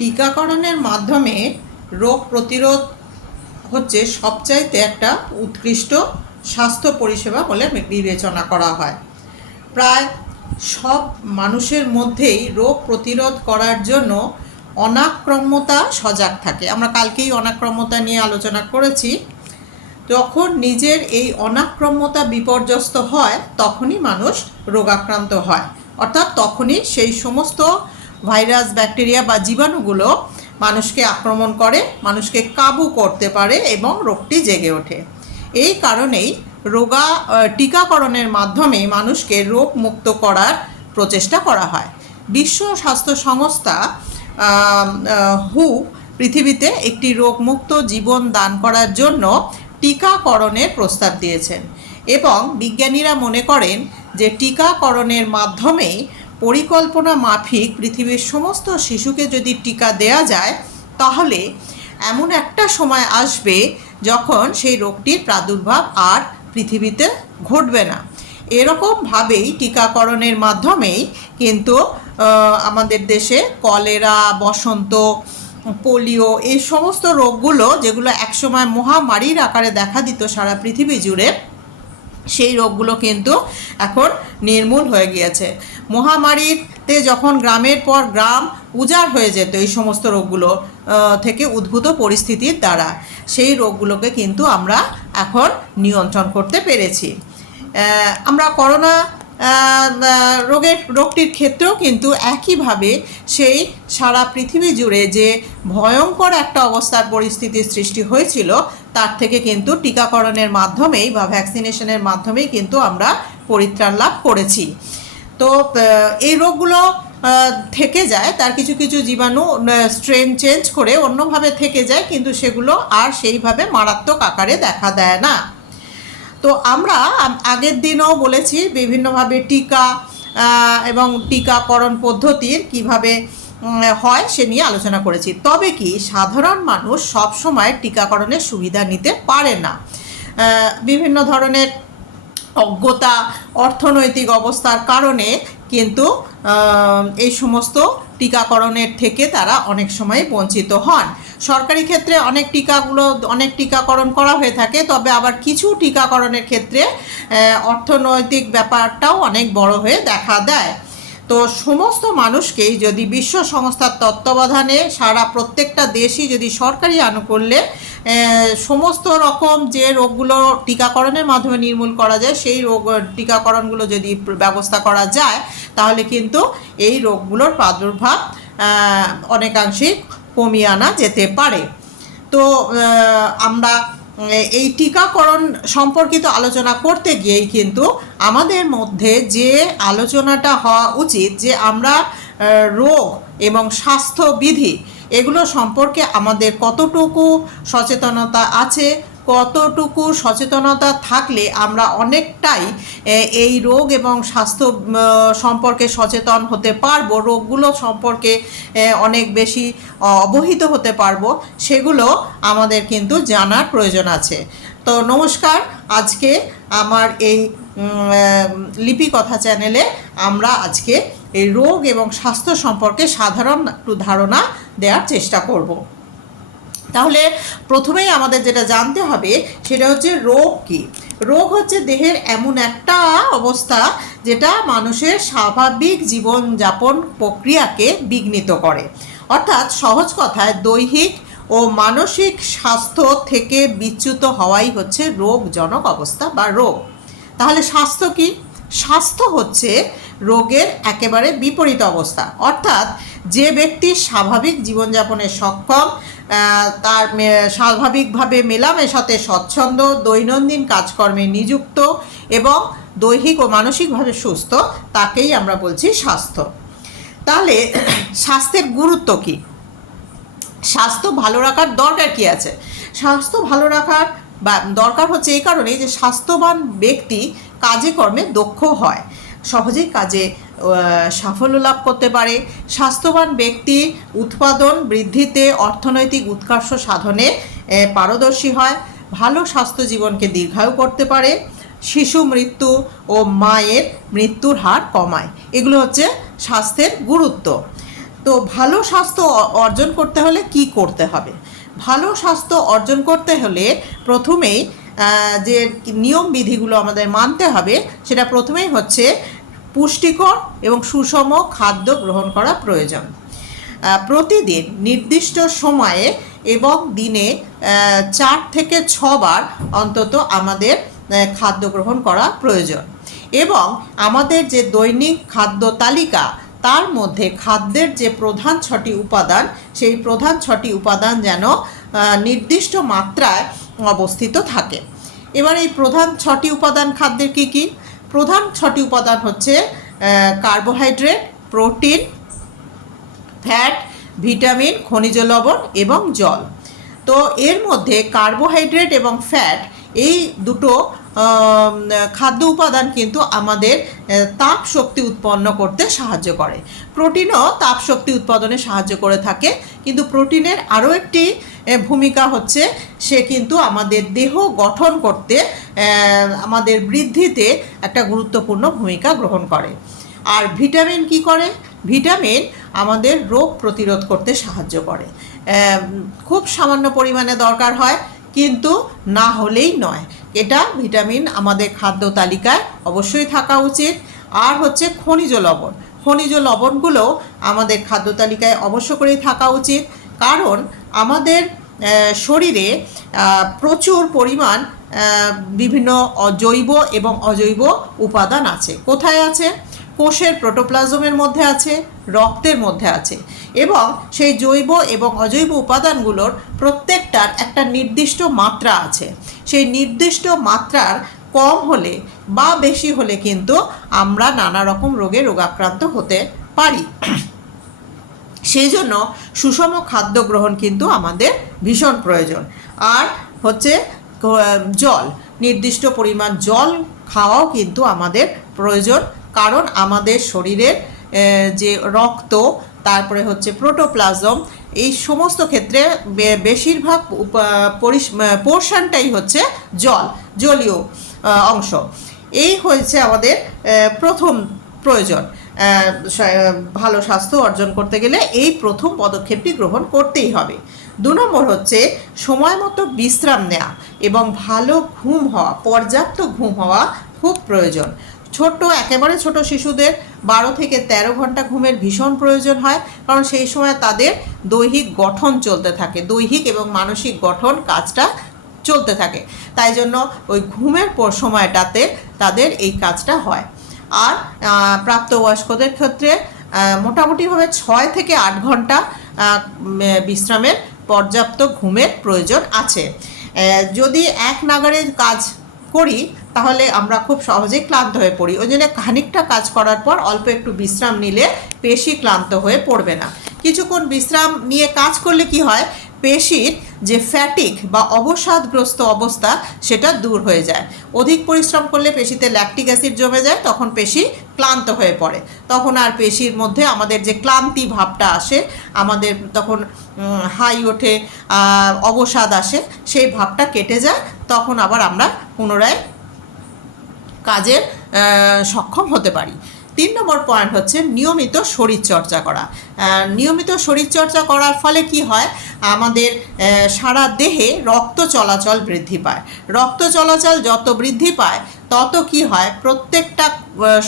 টিকাকরণের মাধ্যমে রোগ প্রতিরোধ হচ্ছে সবচাইতে একটা উৎকৃষ্ট স্বাস্থ্য পরিষেবা বলে বিবেচনা করা হয়। প্রায় সব মানুষের মধ্যেই রোগ প্রতিরোধ করার জন্য অনাক্রম্যতা সজাগ থাকে। আমরা কালকেই অনাক্রম্যতা নিয়ে আলোচনা করেছি। যখন নিজের এই অনাক্রম্যতা বিপর্যস্ত হয় তখনই মানুষ রোগাক্রান্ত হয়, অর্থাৎ তখনই সেই সমস্ত ভাইরাস, ব্যাকটেরিয়া বা জীবাণুগুলো মানুষকে আক্রমণ করে, মানুষকে কাবু করতে পারে এবং রোগটি জেগে ওঠে। এই কারণেই টিকাকরণের মাধ্যমে মানুষকে রোগ মুক্ত করার প্রচেষ্টা করা হয়। বিশ্ব স্বাস্থ্য সংস্থা হু পৃথিবীতে একটি রোগমুক্ত জীবন দান করার জন্য টিকাকরণের প্রস্তাব দিয়েছেন এবং বিজ্ঞানীরা মনে করেন যে টিকাকরণের মাধ্যমেই পরিকল্পনা মাফিক পৃথিবীর সমস্ত শিশুকে যদি টিকা দেয়া যায় তাহলে এমন একটা সময় আসবে যখন সেই রোগটির প্রাদুর্ভাব আর পৃথিবীতে ঘটবে না। এরকমভাবেই টিকাকরণের মাধ্যমেই কিন্তু আমাদের দেশে কলেরা, বসন্ত, পোলিও, এই সমস্ত রোগগুলো যেগুলো একসময় মহামারীর আকারে দেখা দিত সারা পৃথিবী জুড়ে, সেই রোগগুলো কিন্তু এখন নির্মূল হয়ে গিয়েছে। মহামারীতে যখন গ্রামের পর গ্রাম উজাড় হয়ে যেত এই সমস্ত রোগগুলো থেকে উদ্ভূত পরিস্থিতির দ্বারা, সেই রোগগুলোকে কিন্তু আমরা এখন নিয়ন্ত্রণ করতে পেরেছি। আমরা করোনা রোগটির ক্ষেত্রেও কিন্তু একইভাবে সেই সারা পৃথিবী জুড়ে যে ভয়ঙ্কর একটা অবস্থার পরিস্থিতির সৃষ্টি হয়েছিল তার থেকে কিন্তু টিকাকরণের মাধ্যমেই বা ভ্যাকসিনেশনের মাধ্যমেই কিন্তু আমরা পরিত্রাণ লাভ করেছি। তো এই রোগগুলো থেকে যায়, তার কিছু কিছু জীবাণু স্ট্রেন চেঞ্জ করে অন্যভাবে থেকে যায়, কিন্তু সেগুলো আর সেইভাবে মারাত্মক আকারে দেখা দেয় না। তো আমরা আগের দিনও বলেছি বিভিন্নভাবে টিকা এবং টিকাকরণ পদ্ধতির কিভাবে হয় সে নিয়ে আলোচনা করেছি। তবে কি সাধারণ মানুষ সব সময় টিকাকরণের সুবিধা নিতে পারে না। বিভিন্ন ধরনের অজ্ঞতা, অর্থনৈতিক অবস্থার কারণে কিন্তু এই সমস্ত টিকাকরণের থেকে তারা অনেক সময় বঞ্চিত হন। সরকারি ক্ষেত্রে অনেক টিকাকরণ করা হয়ে থাকে, তবে আবার কিছু টিকাকরণের ক্ষেত্রে অর্থনৈতিক ব্যাপারটাও অনেক বড় হয়ে দেখা দেয়। তো সমস্ত মানুষকেই যদি বিশ্ব সংস্থার তত্ত্বাবধানে সারা প্রত্যেকটা দেশই যদি সরকারি আনুকূল্যে সমস্ত রকম যে রোগগুলো টিকাকরণের মাধ্যমে নির্মূল করা যায় সেই টিকাকরণগুলো যদি ব্যবস্থা করা যায় তাহলে কিন্তু এই রোগগুলোর প্রাদুর্ভাব অনেকাংশেই কমিয়ে আনা যেতে পারে। তো আমরা এই টিকাকরণ সম্পর্কিত আলোচনা করতে গিয়েই কিন্তু আমাদের মধ্যে যে আলোচনাটা হওয়া উচিত যে আমরা রোগ এবং স্বাস্থ্যবিধি এগুলো সম্পর্কে আমাদের কতটুকু সচেতনতা আছে, কতটুকু সচেতনতা থাকলে আমরা অনেকটাই এই রোগ এবং স্বাস্থ্য সম্পর্কে সচেতন হতে পারবো, রোগগুলো সম্পর্কে অনেক বেশি অবহিত হতে পারবো, সেগুলো আমাদের কিন্তু জানার প্রয়োজন আছে। তো নমস্কার, আজকে আমার এই লিপি কথা চ্যানেলে আমরা আজকে এই রোগ এবং স্বাস্থ্য সম্পর্কে সাধারণ একটু ধারণা দেওয়ার চেষ্টা করব। তাহলে প্রথমেই আমাদের যেটা জানতে হবে সেটা হচ্ছে রোগ কী। রোগ হচ্ছে দেহের এমন একটা অবস্থা যেটা মানুষের স্বাভাবিক জীবনযাপন প্রক্রিয়াকে বিঘ্নিত করে, অর্থাৎ সহজ কথায় দৈহিক ও মানসিক স্বাস্থ্য থেকে বিচ্যুত হওয়াই হচ্ছে রোগজনক অবস্থা বা রোগ। তাহলে স্বাস্থ্য কী? স্বাস্থ্য হচ্ছে রোগের একেবারে বিপরীত অবস্থা, অর্থাৎ যে ব্যক্তি স্বাভাবিক জীবনযাপনে সক্ষম, তার স্বাভাবিকভাবে মেলামেশাতে স্বচ্ছন্দ, দৈনন্দিন কাজকর্মে নিযুক্ত এবং দৈহিক ও মানসিকভাবে সুস্থ, তাকেই আমরা বলছি স্বাস্থ্য। তাহলে স্বাস্থ্যের গুরুত্ব কী? স্বাস্থ্য ভালো রাখার দরকার কী আছে? স্বাস্থ্য ভালো রাখার দরকার হচ্ছে এই কারণেই যে স্বাস্থ্যবান ব্যক্তি কাজে কর্মে দক্ষ হয়, সহজেই কাজে সাফল্য লাভ করতে পারে। স্বাস্থ্যবান ব্যক্তি উৎপাদন বৃদ্ধিতে, অর্থনৈতিক উৎকর্ষ সাধনে পারদর্শী হয়, ভালো স্বাস্থ্য জীবনকে দীর্ঘায়ু করতে পারে, শিশু মৃত্যু ও মায়ের মৃত্যুর হার কমায়। এগুলো হচ্ছে স্বাস্থ্যের গুরুত্ব। তো ভালো স্বাস্থ্য অর্জন করতে হলে কি করতে হবে? ভালো স্বাস্থ্য অর্জন করতে হলে প্রথমেই যে নিয়ম বিধিগুলো আমাদের মানতে হবে, সেটা প্রথমেই হচ্ছে পুষ্টিকর এবং সুষম খাদ্য গ্রহণ করা প্রয়োজন। প্রতিদিন নির্দিষ্ট সময়ে এবং দিনে 4 থেকে 6 বার অন্তত আমাদের খাদ্য গ্রহণ করা প্রয়োজন। এবং আমাদের যে দৈনিক খাদ্য তালিকা, তার মধ্যে খাদ্যের যে প্রধান 6টি উপাদান, সেই প্রধান 6টি উপাদান যেন নির্দিষ্ট মাত্রায় অবস্থিত থাকে। এবার এই প্রধান 6টি উপাদান খাদ্যের কী কী? প্রধান 6টি উপাদান হচ্ছে কার্বোহাইড্রেট, প্রোটিন, ফ্যাট, ভিটামিন, খনিজ লবণ এবং জল। তো এর মধ্যে কার্বোহাইড্রেট এবং ফ্যাট, এই দুটো খাদ্য উপাদান কিন্তু আমাদের তাপ শক্তি উৎপন্ন করতে সাহায্য করে। প্রোটিনও তাপ শক্তি উৎপাদনে সাহায্য করে থাকে, কিন্তু প্রোটিনের আরও একটি ভূমিকা হচ্ছে সে কিন্তু আমাদের দেহ গঠন করতে, আমাদের বৃদ্ধিতে একটা গুরুত্বপূর্ণ ভূমিকা গ্রহণ করে। আর ভিটামিন কি করে? ভিটামিন আমাদের রোগ প্রতিরোধ করতে সাহায্য করে। খুব সামান্য পরিমাণে দরকার হয়, কিন্তু না হলেই নয়। এটা ভিটামিন আমাদের খাদ্য তালিকায় অবশ্যই থাকা উচিত। আর হচ্ছে খনিজ লবণ। খনিজ লবণগুলো আমাদের খাদ্য তালিকায় অবশ্য করেই থাকা উচিত, কারণ আমাদের শরীরে প্রচুর পরিমাণ বিভিন্ন জৈব এবং অজৈব উপাদান আছে। কোথায় আছে? কোষের প্রোটোপ্লাজমের মধ্যে আছে, রক্তের মধ্যে আছে। এবং সেই জৈব এবং অজৈব উপাদানগুলোর প্রত্যেকটার একটা নির্দিষ্ট মাত্রা আছে। সেই নির্দিষ্ট মাত্রার কম হলে বা বেশি হলে কিন্তু আমরা নানা রকম রোগে রোগাক্রান্ত হতে পারি। সেই জন্য সুষম খাদ্য গ্রহণ কিন্তু আমাদের ভীষণ প্রয়োজন। আর হচ্ছে জল, নির্দিষ্ট পরিমাণ জল খাওয়াও কিন্তু আমাদের প্রয়োজন, কারণ আমাদের শরীরের যে রক্ত, তারপরে হচ্ছে প্রোটোপ্লাজম, এই সমস্ত ক্ষেত্রে বেশিরভাগ পোর্শনটাই হচ্ছে জলীয় অংশ। এই হয়েছে আমাদের প্রথম প্রয়োজন। ভালো স্বাস্থ্য অর্জন করতে গেলে এই প্রথম পদক্ষেপটি গ্রহণ করতেই হবে। 2 নম্বর হচ্ছে সময় মতো বিশ্রাম নেওয়া এবং ভালো ঘুম হওয়া, পর্যাপ্ত ঘুম হওয়া খুব প্রয়োজন। একেবারে ছোট শিশুদের 12 থেকে 13 ঘন্টা ঘুমের ভীষণ প্রয়োজন হয়, কারণ সেই সময় তাদের দৈহিক গঠন চলতে থাকে, দৈহিক এবং মানসিক গঠন কাজটা চলতে থাকে। তাই জন্য ওই ঘুমের সময়টাতে তাদের এই কাজটা হয়। আর প্রাপ্তবয়স্কদের ক্ষেত্রে মোটামুটিভাবে 6 থেকে 8 ঘন্টা বিশ্রামের, পর্যাপ্ত ঘুমের প্রয়োজন আছে। যদি এক নাগাড়ে কাজ করি তাহলে আমরা খুব সহজেই ক্লান্ত হয়ে পড়ি। ওই জন্য খানিকটা কাজ করার পর অল্প একটু বিশ্রাম নিলে পেশি ক্লান্ত হয়ে পড়বে না। কিছুক্ষণ বিশ্রাম নিয়ে কাজ করলে কি হয়, পেশির যে ফ্যাটিক বা অবসাদগ্রস্ত অবস্থা, সেটা দূর হয়ে যায়। অধিক পরিশ্রম করলে পেশিতে ল্যাকটিক অ্যাসিড জমে যায়, তখন পেশি ক্লান্ত হয়ে পড়ে। তখন আর পেশির মধ্যে আমাদের যে ক্লান্তি ভাবটা আসে, আমাদের তখন হাই ওঠে, অবসাদ আসে, সেই ভাবটা কেটে যায়। তখন আবার আমরা পুনরায় কাজে সক্ষম হতে পারি। 3 নম্বর পয়েন্ট হচ্ছে নিয়মিত শরীরচর্চা করা। নিয়মিত শরীরচর্চা করার ফলে কি হয়, আমাদের সারা দেহে রক্ত চলাচল বৃদ্ধি পায়। রক্ত চলাচল যত বৃদ্ধি পায় তত কি হয়, প্রত্যেকটা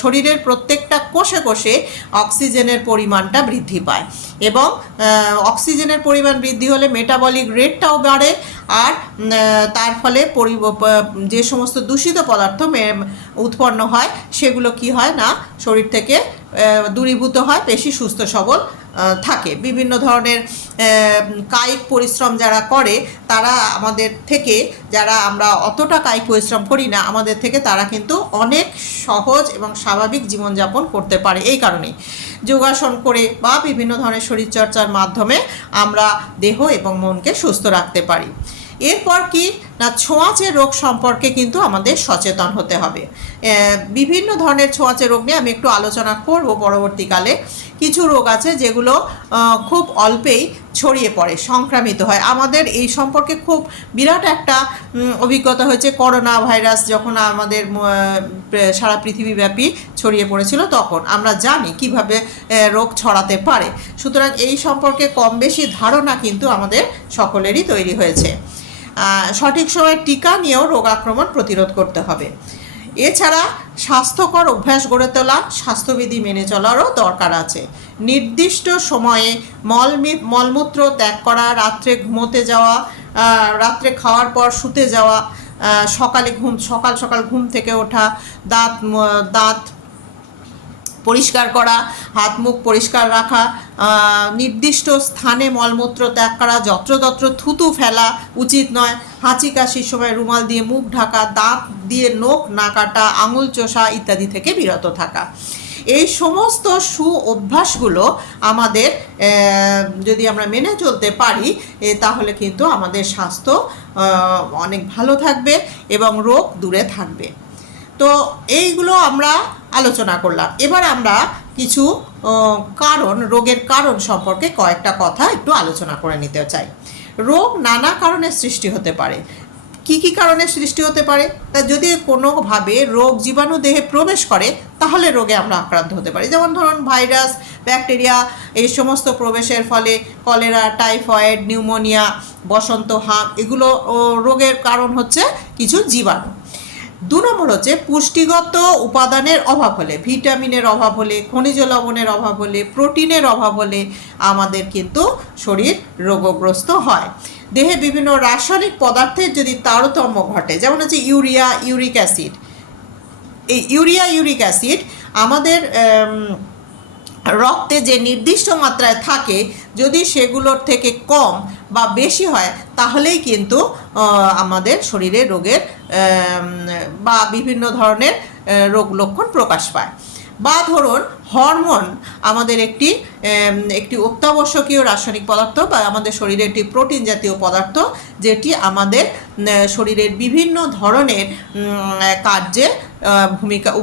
শরীরের প্রত্যেকটা কোষে কোষে অক্সিজেনের পরিমাণটা বৃদ্ধি পায়, এবং অক্সিজেনের পরিমাণ বৃদ্ধি হলে মেটাবলিক রেটটাও বাড়ে। আর তার ফলে যে সমস্ত দূষিত পদার্থ উৎপন্ন হয়, সেগুলো কি হয় না, শরীর থেকে দূরীভূত হয়, পেশি সুস্থ সবল থাকে। বিভিন্ন ধরনের কায়িক পরিশ্রম যারা করে, তারা আমাদের থেকে, যারা আমরা অতটা কায়িক পরিশ্রম করি না, আমাদের থেকে তারা কিন্তু অনেক সহজ এবং স্বাভাবিক জীবনযাপন করতে পারে। এই কারণেই যোগাসন করে বা বিভিন্ন ধরনের শরীরচর্চার মাধ্যমে আমরা দেহ এবং মনকে সুস্থ রাখতে পারি। এরপর কি, না ছোঁয়াচে রোগ সম্পর্কে কিন্তু আমাদের সচেতন হতে হবে। বিভিন্ন ধরনের ছোঁয়াচে রোগ নিয়ে আমি একটু আলোচনা করব পরবর্তীকালে। কিছু রোগ আছে যেগুলো খুব অল্পেই ছড়িয়ে পড়ে, সংক্রামিত হয়। আমাদের এই সম্পর্কে খুব বিরাট একটা অভিজ্ঞতা হয়েছে করোনা ভাইরাস যখন আমাদের সারা পৃথিবীব্যাপী ছড়িয়ে পড়েছিল, তখন আমরা জানি কিভাবে রোগ ছড়াতে পারে। সুতরাং এই সম্পর্কে কম বেশি ধারণা কিন্তু আমাদের সকলেরই তৈরি হয়েছে। সঠিক সময়ে টিকা নিয়েও রোগ আক্রমণ প্রতিরোধ করতে হবে। এছাড়া স্বাস্থ্যকর অভ্যাস গড়ে তোলা, স্বাস্থ্যবিধি মেনে চলারও দরকার আছে। নির্দিষ্ট সময়ে মলমূত্র ত্যাগ করা, রাত্রে ঘুমোতে যাওয়া, রাত্রে খাওয়ার পর শুতে যাওয়া, সকাল সকাল ঘুম থেকে ওঠা, দাঁত পরিষ্কার করা, হাত মুখ পরিষ্কার রাখা, নির্দিষ্ট স্থানে মলমূত্র ত্যাগ করা, যত্রতত্র থুতু ফেলা উচিত নয়, হাঁচি কাশির সময় রুমাল দিয়ে মুখ ঢাকা, দাঁত দিয়ে নখ না কাটা, আঙুল চোষা ইত্যাদি থেকে বিরত থাকা। এই সমস্ত অভ্যাসগুলো আমাদের যদি আমরা মেনে চলতে পারি তাহলে কিন্তু আমাদের স্বাস্থ্য অনেক ভালো থাকবে এবং রোগ দূরে থাকবে। তো এইগুলো আমরা আলোচনা করলাম। এবার আমরা কিছু রোগের কারণ সম্পর্কে কয়েকটা কথা একটু আলোচনা করে নিতে চাই। রোগ নানা কারণে সৃষ্টি হতে পারে। কি কি কারণে সৃষ্টি হতে পারে? তা যদি কোনোভাবে রোগ জীবাণু দেহে প্রবেশ করে তাহলে রোগে আমরা আক্রান্ত হতে পারি। যেমন ধরুন ভাইরাস, ব্যাকটেরিয়া, এই সমস্ত প্রবেশের ফলে কলেরা, টাইফয়েড, নিউমোনিয়া, বসন্ত হাঁপ, এগুলো রোগের কারণ হচ্ছে কিছু জীবাণু। 2 নম্বর হচ্ছে পুষ্টিগত উপাদানের অভাব হলে, ভিটামিনের অভাব হলে, খনিজ লবণের অভাব হলে, প্রোটিনের অভাব হলে আমাদের কিন্তু শরীর রোগগ্রস্ত হয়। দেহে বিভিন্ন রাসায়নিক পদার্থের যদি তারতম্য ঘটে, যেমন হচ্ছে ইউরিক অ্যাসিড। এই ইউরিক অ্যাসিড আমাদের রক্তে যে নির্দিষ্ট মাত্রায় থাকে, যদি সেগুলোর থেকে কম বা বেশি হয় তাহলেই কিন্তু আমাদের শরীরে রোগের বা বিভিন্ন ধরনের রোগ লক্ষণ প্রকাশ পায়। বা ধরুন হরমোন আমাদের একটি অত্যাবশ্যকীয় রাসায়নিক পদার্থ বা আমাদের শরীরে একটি প্রোটিন জাতীয় পদার্থ, যেটি আমাদের শরীরের বিভিন্ন ধরনের কার্যে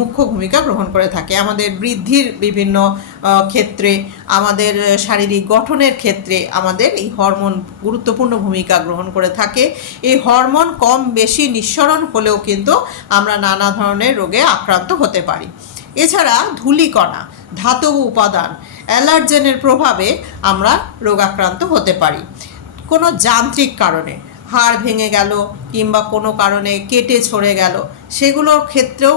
মুখ্য ভূমিকা গ্রহণ করে থাকে। আমাদের বৃদ্ধির বিভিন্ন ক্ষেত্রে, আমাদের শারীরিক গঠনের ক্ষেত্রে আমাদের এই হরমোন গুরুত্বপূর্ণ ভূমিকা গ্রহণ করে থাকে। এই হরমোন কম বেশি নিঃসরণ হলেও কিন্তু আমরা নানা ধরনের রোগে আক্রান্ত হতে পারি। এছাড়া ধূলিকণা, ধাতব উপাদান, অ্যালার্জেনের প্রভাবে আমরা রোগাক্রান্ত হতে পারি। কোনো যান্ত্রিক কারণে হাড় ভেঙে গেল কিংবা কোনো কারণে কেটে ছড়ে গেল, সেগুলোর ক্ষেত্রেও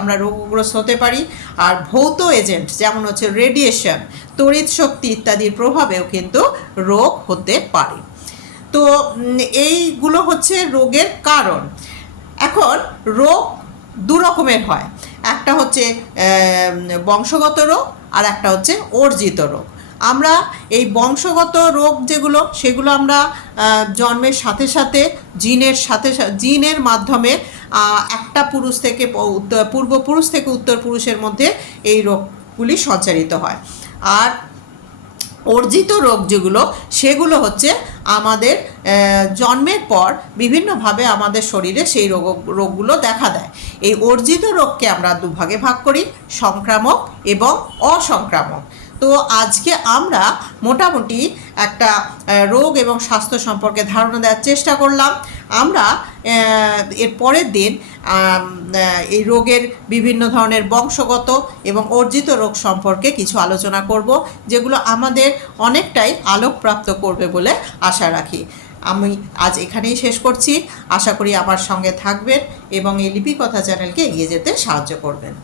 আমরা রোগগ্রস্ত হতে পারি। আর ভৌত এজেন্ট যেমন হচ্ছে রেডিয়েশন, তড়িৎ শক্তি ইত্যাদির প্রভাবেও কিন্তু রোগ হতে পারে। তো এইগুলো হচ্ছে রোগের কারণ। এখন রোগ 2 রকমের হয়, একটা হচ্ছে বংশগত রোগ আর একটা হচ্ছে অর্জিত রোগ। আমরা এই বংশগত রোগ সেগুলো আমরা জন্মের সাথে সাথে জিনের মাধ্যমে একটা পুরুষ থেকে পূর্বপুরুষ থেকে উত্তরপুরুষের মধ্যে এই রোগগুলি সঞ্চারিত হয়। আর অর্জিত রোগ সেগুলো হচ্ছে আমাদের জন্মের পর বিভিন্নভাবে আমাদের শরীরে সেই রোগগুলো দেখা দেয়। এই অর্জিত রোগকে আমরা 2 ভাগে ভাগ করি, সংক্রামক এবং অসংক্রামক। তো আজকে আমরা মোটামুটি একটা রোগ এবং স্বাস্থ্য সম্পর্কে ধারণা দেওয়ার চেষ্টা করলাম। আমরা এর পরের দিন এই রোগের বিভিন্ন ধরনের বংশগত এবং অর্জিত রোগ সম্পর্কে কিছু আলোচনা করব, যেগুলো আমাদের অনেকটাই আলোকপ্রাপ্ত করবে বলে আশা রাখি। আমি আজ এখানেই শেষ করছি। আশা করি আমার সঙ্গে থাকবেন এবং এই লিপিকথা চ্যানেলকে এগিয়ে যেতে সাহায্য করবেন।